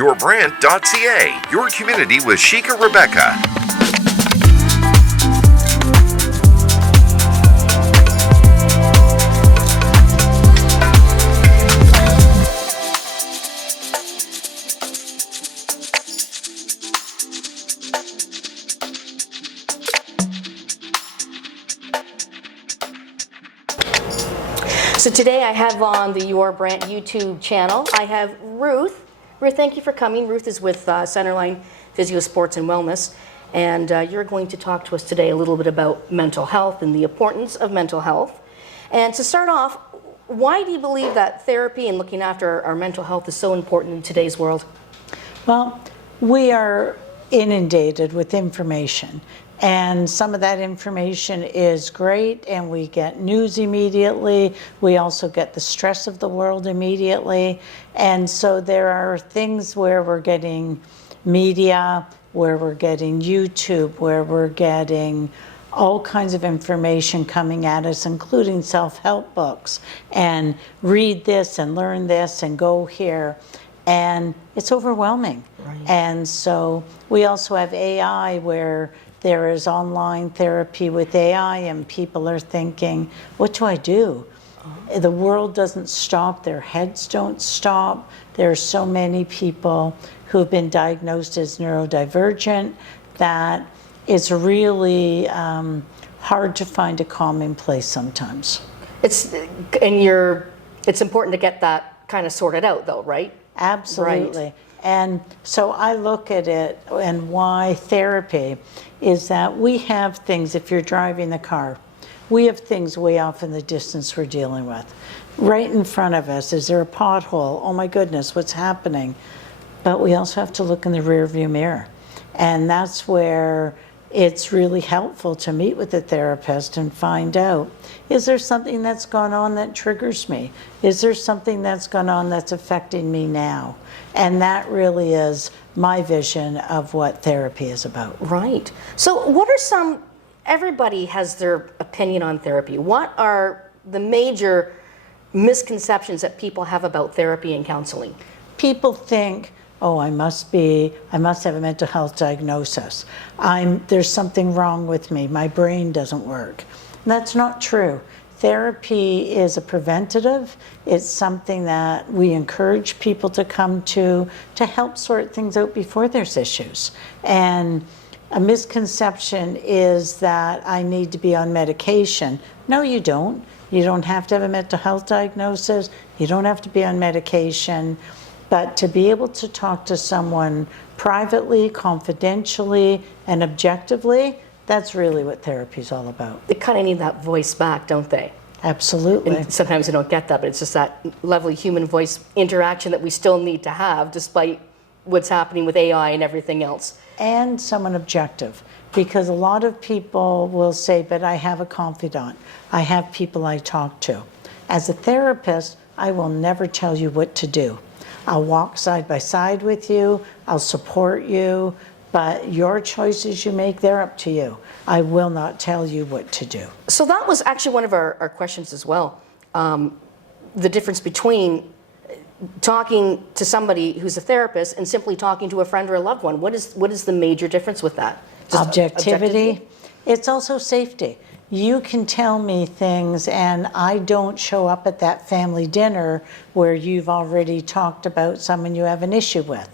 yourbrand.ca, your community with Sheikha Rebecca. So today I have on the Your Brand YouTube channel, I have Ruth. Ruth, thank you for coming. Ruth is with Centreline Physio, Sports and Wellness, and you're going to talk to us today a little bit about mental health and the importance of mental health. And to start off, why do you believe that therapy and looking after our mental health is so important in today's world? Well, we are inundated with information. And some of that information is great, and we get news immediately. We also get the stress of the world immediately. And so there are things where we're getting media, where we're getting YouTube, where we're getting all kinds of information coming at us, including self-help books, and read this and learn this and go here. And it's overwhelming. Right. And so we also have AI, where there is online therapy with AI, and people are thinking, what do I do? The world doesn't stop, their heads don't stop. There are so many people who have been diagnosed as neurodivergent that it's really hard to find a calming place sometimes. It's important to get that kind of sorted out though, right? Absolutely. Right. And so I look at it, and why therapy is that we have things, if you're driving the car, we have things way off in the distance we're dealing with. Right in front of us, is there a pothole? Oh my goodness, what's happening? But we also have to look in the rear view mirror. And that's where it's really helpful to meet with a therapist and find out, is there something that's gone on that triggers me? Is there something that's gone on that's affecting me now? And that really is my vision of what therapy is about. Right. So what are everybody has their opinion on therapy. What are the major misconceptions that people have about therapy and counseling? People think, oh, I must have a mental health diagnosis. There's something wrong with me. My brain doesn't work. And that's not true. Therapy is a preventative. It's something that we encourage people to come to help sort things out before there's issues. And a misconception is that I need to be on medication. No, you don't. You don't have to have a mental health diagnosis. You don't have to be on medication. But to be able to talk to someone privately, confidentially, and objectively, that's really what therapy is all about. They kind of need that voice back, don't they? Absolutely. And sometimes they don't get that, but it's just that lovely human voice interaction that we still need to have, despite what's happening with AI and everything else. And someone objective, because a lot of people will say, but I have a confidant. I have people I talk to. As a therapist, I will never tell you what to do. I'll walk side by side with you, I'll support you, but your choices you make, they're up to you. I will not tell you what to do. So that was actually one of our questions as well. The difference between talking to somebody who's a therapist and simply talking to a friend or a loved one. What is the major difference with that? Just objectivity. It's also safety. You can tell me things, and I don't show up at that family dinner where you've already talked about someone you have an issue with.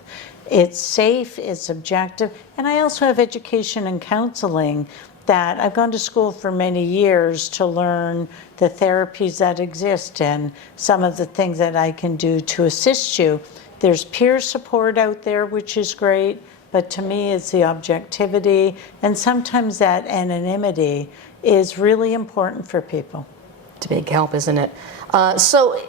It's safe, it's objective, and I also have education and counseling that I've gone to school for many years to learn the therapies that exist and some of the things that I can do to assist you. There's peer support out there, which is great, but to me it's the objectivity, and sometimes that anonymity is really important for people. It's a big help, isn't it? So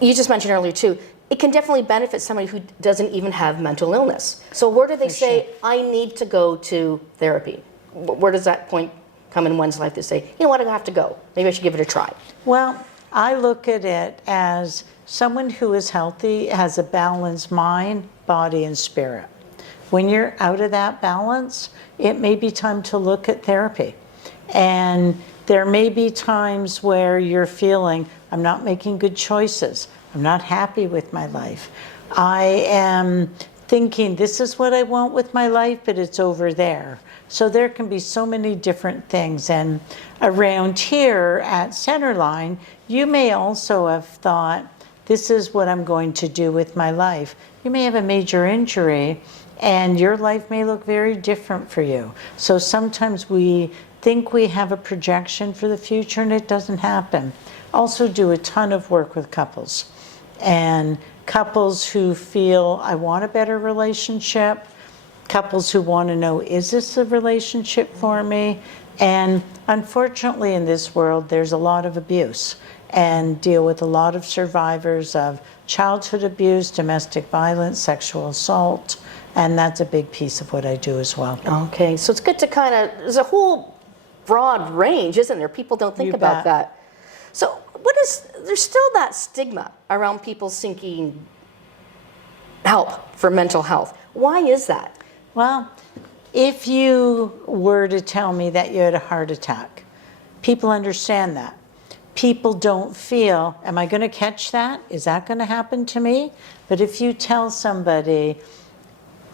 you just mentioned earlier too, it can definitely benefit somebody who doesn't even have mental illness. So where do they say, I need to go to therapy? Where does that point come in one's life to say, you know what, I have to go. Maybe I should give it a try. Well, I look at it as someone who is healthy has a balanced mind, body, and spirit. When you're out of that balance, it may be time to look at therapy. And there may be times where you're feeling, I'm not making good choices. I'm not happy with my life. I am thinking this is what I want with my life, but it's over there. So there can be so many different things. And around here at Centreline, you may also have thought, this is what I'm going to do with my life. You may have a major injury and your life may look very different for you. So sometimes we think we have a projection for the future and it doesn't happen. Also do a ton of work with couples. And couples who feel, I want a better relationship. Couples who want to know, is this a relationship for me? And unfortunately in this world, there's a lot of abuse, and deal with a lot of survivors of childhood abuse, domestic violence, sexual assault, and that's a big piece of what I do as well. Okay, so it's good to kind of, there's a whole broad range, isn't there? People don't think about that. So there's still that stigma around people seeking help for mental health. Why is that? Well, if you were to tell me that you had a heart attack, people understand that. People don't feel, am I going to catch that? Is that going to happen to me? But if you tell somebody,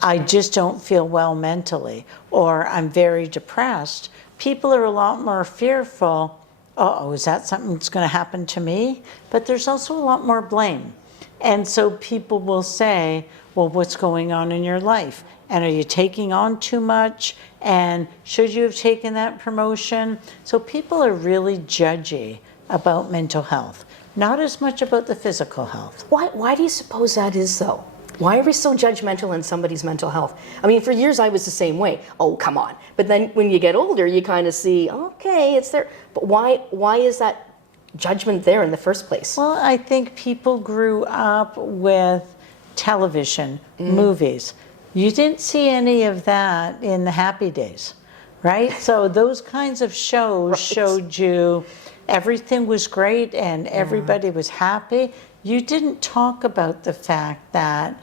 I just don't feel well mentally, or I'm very depressed, people are a lot more fearful, uh-oh, is that something that's going to happen to me? But there's also a lot more blame. And so people will say, well, what's going on in your life? And are you taking on too much? And should you have taken that promotion? So people are really judgy about mental health, not as much about the physical health. Why do you suppose that is, though? Why are we so judgmental in somebody's mental health? I mean, for years I was the same way. Oh, come on. But then when you get older, you kind of see, okay, it's there. But why is that judgment there in the first place? Well, I think people grew up with television, movies. You didn't see any of that in the Happy Days, right? So those kinds of shows showed you everything was great and everybody was happy. You didn't talk about the fact that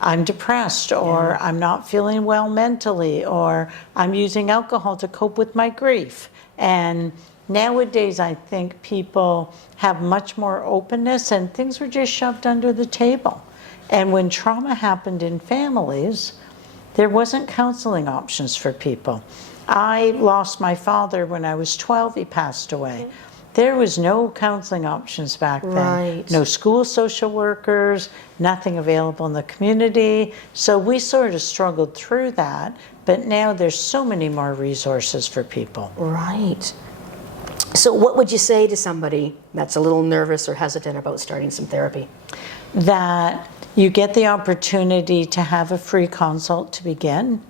I'm depressed, or I'm not feeling well mentally, or I'm using alcohol to cope with my grief. And nowadays, I think people have much more openness and things were just shoved under the table. And when trauma happened in families, there wasn't counseling options for people. I lost my father when I was 12, he passed away. There was no counseling options back then. Right. No school social workers, nothing available in the community. So we sort of struggled through that, but now there's so many more resources for people. Right. So what would you say to somebody that's a little nervous or hesitant about starting some therapy? That you get the opportunity to have a free consult to begin,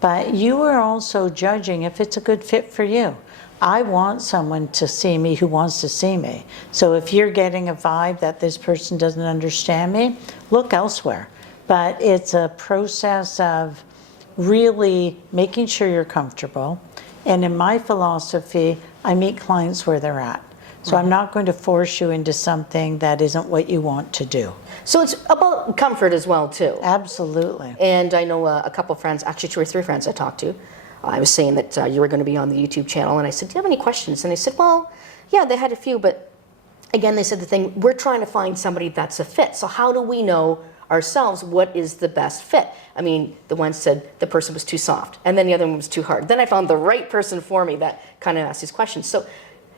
but you are also judging if it's a good fit for you. I want someone to see me who wants to see me. So if you're getting a vibe that this person doesn't understand me, look elsewhere. But it's a process of really making sure you're comfortable. And in my philosophy, I meet clients where they're at. So I'm not going to force you into something that isn't what you want to do. So it's about comfort as well, too. Absolutely. And I know a couple friends, actually 2 or 3 friends I talked to, I was saying that you were going to be on the YouTube channel, and I said, do you have any questions? And they said, well, yeah, they had a few, but again, they said the thing, we're trying to find somebody that's a fit. So how do we know ourselves what is the best fit? I mean, the one said the person was too soft, and then the other one was too hard. Then I found the right person for me that kind of asked these questions. So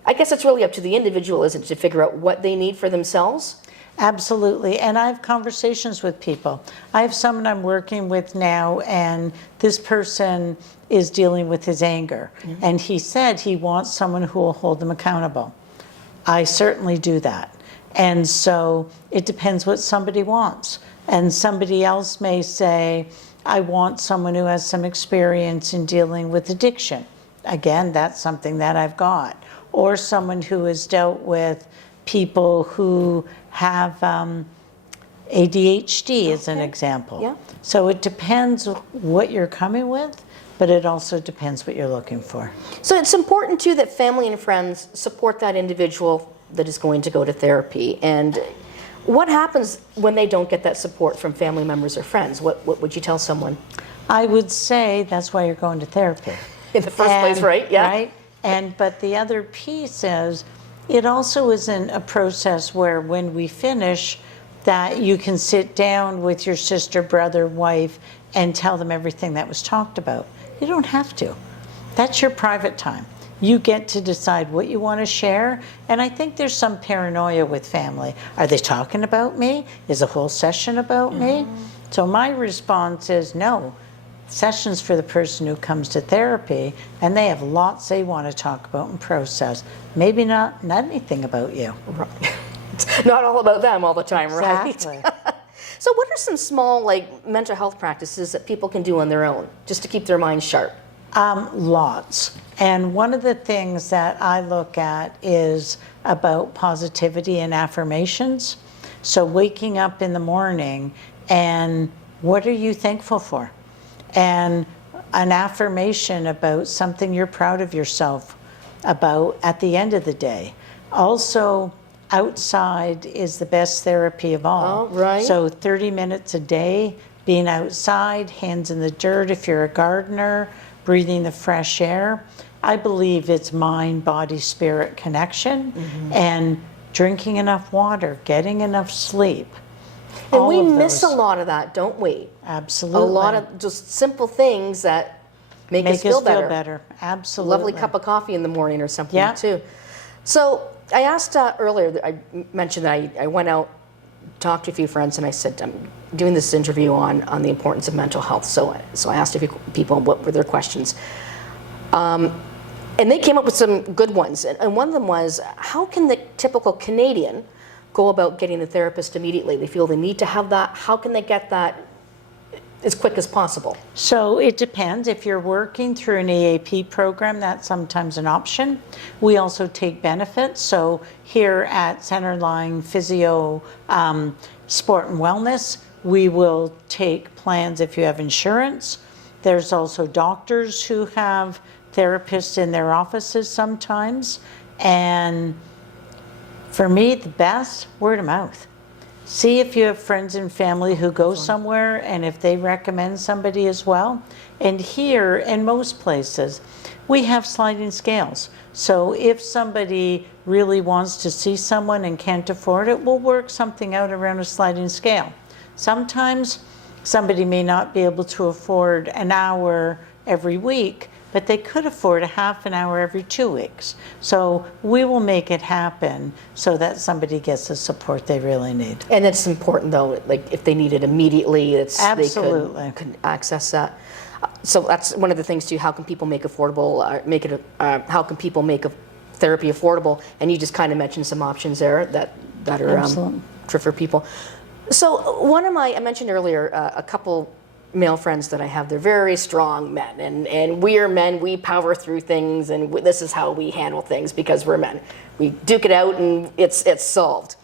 I guess it's really up to the individual, isn't it, to figure out what they need for themselves? Absolutely, and I have conversations with people. I have someone I'm working with now, and this person is dealing with his anger. And he said he wants someone who will hold him accountable. I certainly do that. And so it depends what somebody wants. And somebody else may say, I want someone who has some experience in dealing with addiction. Again, that's something that I've got. Or someone who has dealt with people who have ADHD as an example. Yeah. So it depends what you're coming with, but it also depends what you're looking for. So it's important too that family and friends support that individual that is going to go to therapy. And what happens when they don't get that support from family members or friends? What would you tell someone? I would say that's why you're going to therapy. In the first place, right? Yeah. Right? But the other piece is, it also isn't a process where when we finish, that you can sit down with your sister, brother, wife, and tell them everything that was talked about. You don't have to. That's your private time. You get to decide what you want to share. And I think there's some paranoia with family. Are they talking about me? Is the whole session about me? So my response is no. Session's for the person who comes to therapy, and they have lots they want to talk about and process. Maybe not anything about you. Right. It's not all about them all the time, Exactly. right? So what are some small mental health practices that people can do on their own just to keep their minds sharp? Lots. And one of the things that I look at is about positivity and affirmations. So waking up in the morning and what are you thankful for? And an affirmation about something you're proud of yourself about at the end of the day. Also, outside is the best therapy of all. Oh, right. So 30 minutes a day, being outside, hands in the dirt if you're a gardener, breathing the fresh air. I believe it's mind, body, spirit connection, and drinking enough water, getting enough sleep. And we miss a lot of that, don't we? Absolutely. A lot of just simple things that make us feel better. Absolutely. Lovely cup of coffee in the morning or something Yeah. too. So I asked earlier, I mentioned that I went out, talked to a few friends, and I said, I'm doing this interview on the importance of mental health. So I asked a few people what were their questions. And they came up with some good ones. And one of them was, how can the typical Canadian go about getting a therapist immediately? They feel they need to have that. How can they get that as quick as possible? So it depends. If you're working through an EAP program, that's sometimes an option. We also take benefits. So here at Centreline Physio Sport and Wellness, we will take plans if you have insurance. There's also doctors who have therapists in their offices sometimes. And for me, the best, word of mouth. See if you have friends and family who go somewhere and if they recommend somebody as well. And here, in most places, we have sliding scales. So if somebody really wants to see someone and can't afford it, we'll work something out around a sliding scale. Sometimes somebody may not be able to afford an hour every week, but they could afford a half an hour every 2 weeks. So we will make it happen so that somebody gets the support they really need. And it's important though, like if they need it immediately, Absolutely. They could access that. So that's one of the things too. How can people make affordable? How can people make therapy affordable? And you just kind of mentioned some options there that are true for people. So I mentioned earlier a couple male friends that I have. They're very strong men, and we are men. We power through things, and this is how we handle things because we're men. We duke it out, and it's solved.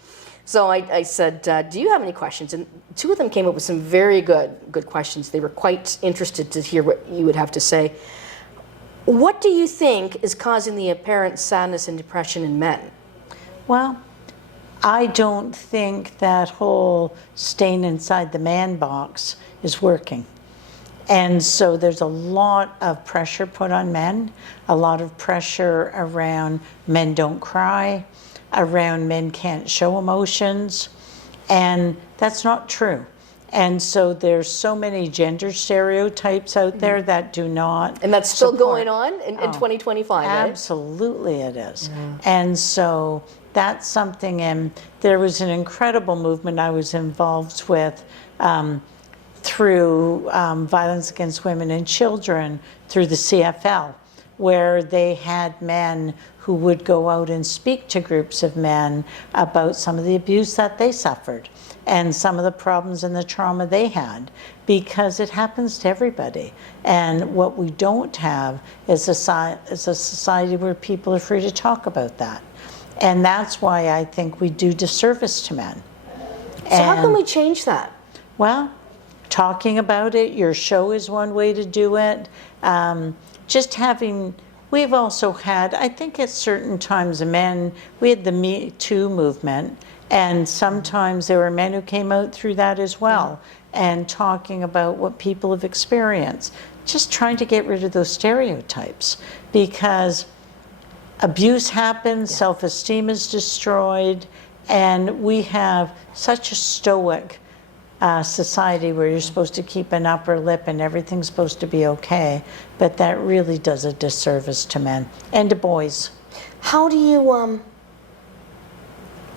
So I said, do you have any questions? And two of them came up with some very good questions. They were quite interested to hear what you would have to say. What do you think is causing the apparent sadness and depression in men? Well, I don't think that whole staying inside the man box is working. And so there's a lot of pressure put on men, a lot of pressure around men don't cry, around men can't show emotions, and that's not true. And so there's so many gender stereotypes out there that do not And that's still support. going on in 2025, right? Absolutely it is. And so that's something, and there was an incredible movement I was involved with through violence against women and children through the CFL, where they had men who would go out and speak to groups of men about some of the abuse that they suffered and some of the problems and the trauma they had, because it happens to everybody. And what we don't have is a society where people are free to talk about that. And that's why I think we do disservice to men. So how can we change that? Well, talking about it, your show is one way to do it. We've also had, I think at certain times, we had the Me Too movement, and sometimes there were men who came out through that as well, and talking about what people have experienced. Just trying to get rid of those stereotypes, because abuse happens, self-esteem is destroyed, And we have such a stoic society where you're supposed to keep an upper lip and everything's supposed to be okay, but that really does a disservice to men and to boys. How do you,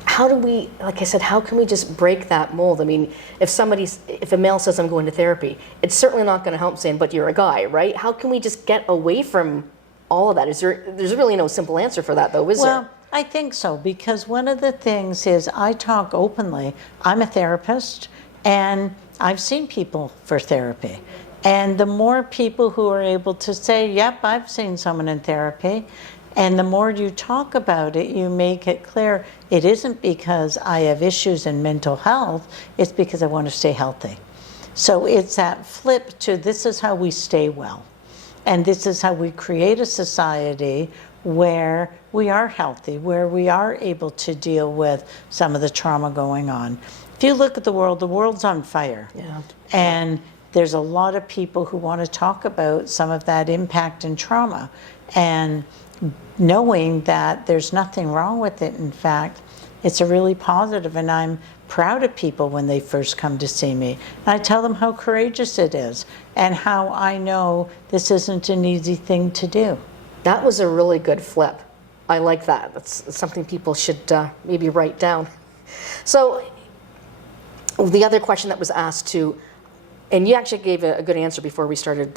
how do we, like I said, how can we just break that mold? I mean, if a male says I'm going to therapy, it's certainly not going to help saying, but you're a guy, right? How can we just get away from all of that? There's really no simple answer for that though, is there? Well, I think so, because one of the things is I talk openly. I'm a therapist, and I've seen people for therapy. And the more people who are able to say, yep, I've seen someone in therapy, and the more you talk about it, you make it clear it isn't because I have issues in mental health, it's because I want to stay healthy. So it's that flip to this is how we stay well. And this is how we create a society where we are healthy, where we are able to deal with some of the trauma going on. If you look at the world's on fire. Yeah. And there's a lot of people who want to talk about some of that impact and trauma. And knowing that there's nothing wrong with it, in fact, it's a really positive, and I'm proud of people when they first come to see me. And I tell them how courageous it is and how I know this isn't an easy thing to do. That was a really good flip. I like that. That's something people should maybe write down. So the other question that was asked too, and you actually gave a good answer before we started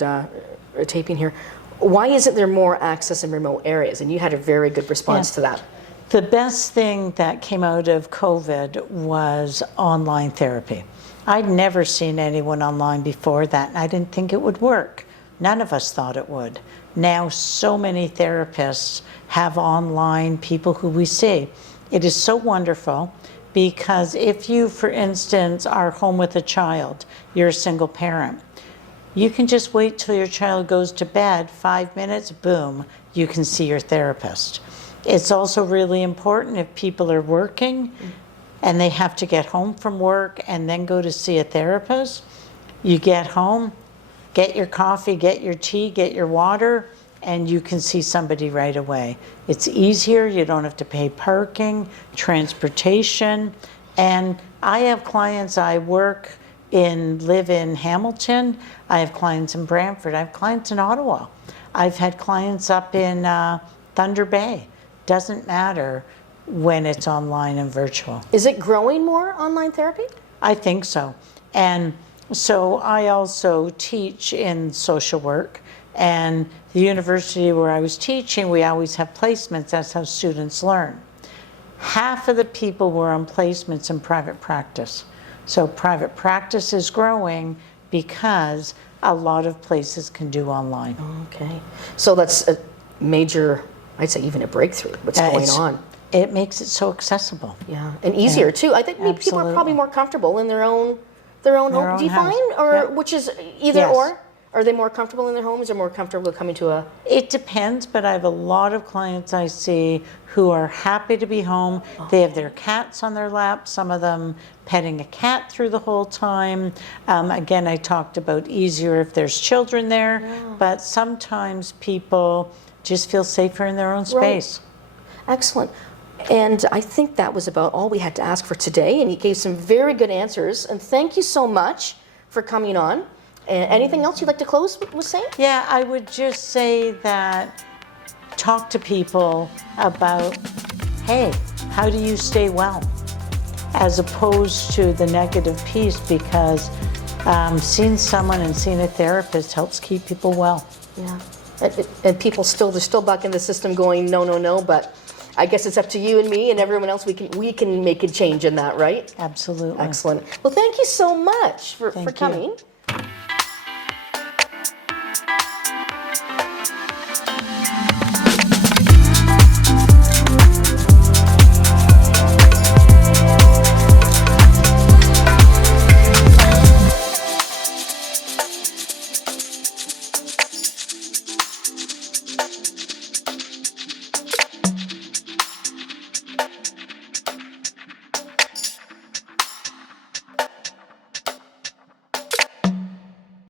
taping here. Why isn't there more access in remote areas? And you had a very good response to that. The best thing that came out of COVID was online therapy. I'd never seen anyone online before that, and I didn't think it would work. None of us thought it would. Now so many therapists have online people who we see. It is so wonderful because if you, for instance, are home with a child, you're a single parent, you can just wait till your child goes to bed, 5 minutes, boom, you can see your therapist. It's also really important if people are working and they have to get home from work and then go to see a therapist. You get home, get your coffee, get your tea, get your water, and you can see somebody right away. It's easier, you don't have to pay parking, transportation, and I have clients, I live in Hamilton, I have clients in Brantford, I have clients in Ottawa. I've had clients up in Thunder Bay. Doesn't matter when it's online and virtual. Is it growing more, online therapy? I think so. And so I also teach in social work, and the university where I was teaching, we always have placements. That's how students learn. Half of the people were on placements in private practice. So private practice is growing because a lot of places can do online. Okay. So that's a major, I'd say even a breakthrough, what's going on. It makes it so accessible. Yeah, and easier too. I think maybe people are probably more comfortable in their own home. Do you house. find, or Yep. which is either Yes. or? Are they more comfortable in their homes or more comfortable coming to a? It depends, but I have a lot of clients I see who are happy to be home. They have their cats on their lap, some of them petting a cat through the whole time. Again, I talked about easier if there's children there, but sometimes people just feel safer in their own space. Right. Excellent. And I think that was about all we had to ask for today, and you gave some very good answers, and thank you so much for coming on. Anything else you'd like to close with saying? Yeah, I would just say that talk to people about, hey, how do you stay well? As opposed to the negative piece, because seeing someone and seeing a therapist helps keep people well. Yeah, and people they're still back in the system going, no, but I guess it's up to you and me and everyone else. We can make a change in that, right? Absolutely. Excellent. Well, thank you so much for Thank coming. you.